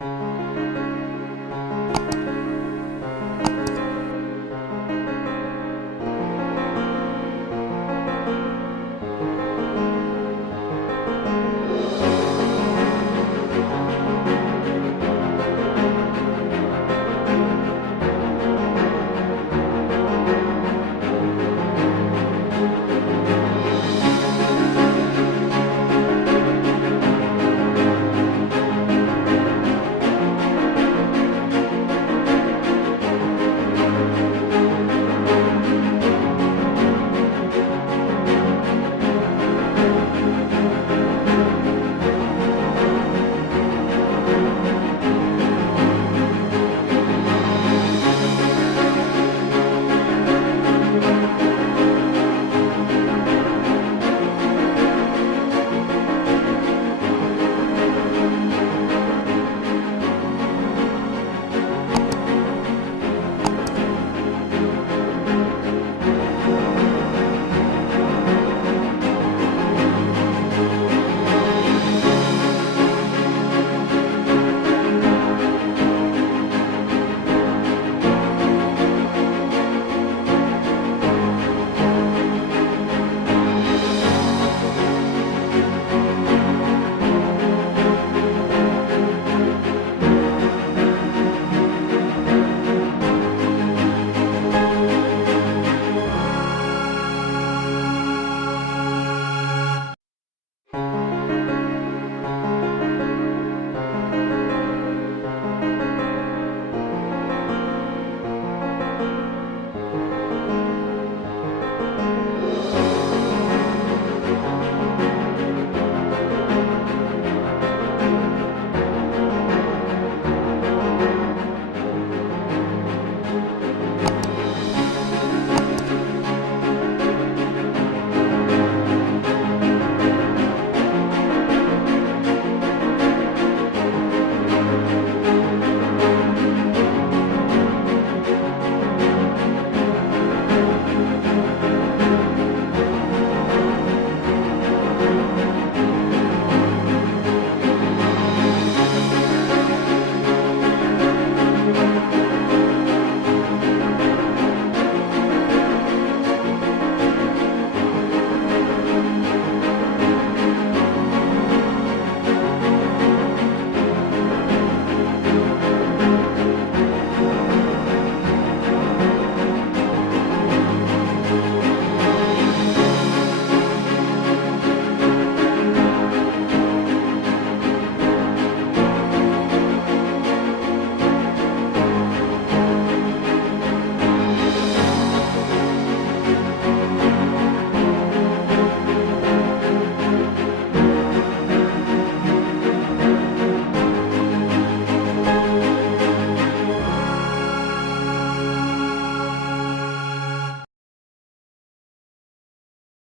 thank you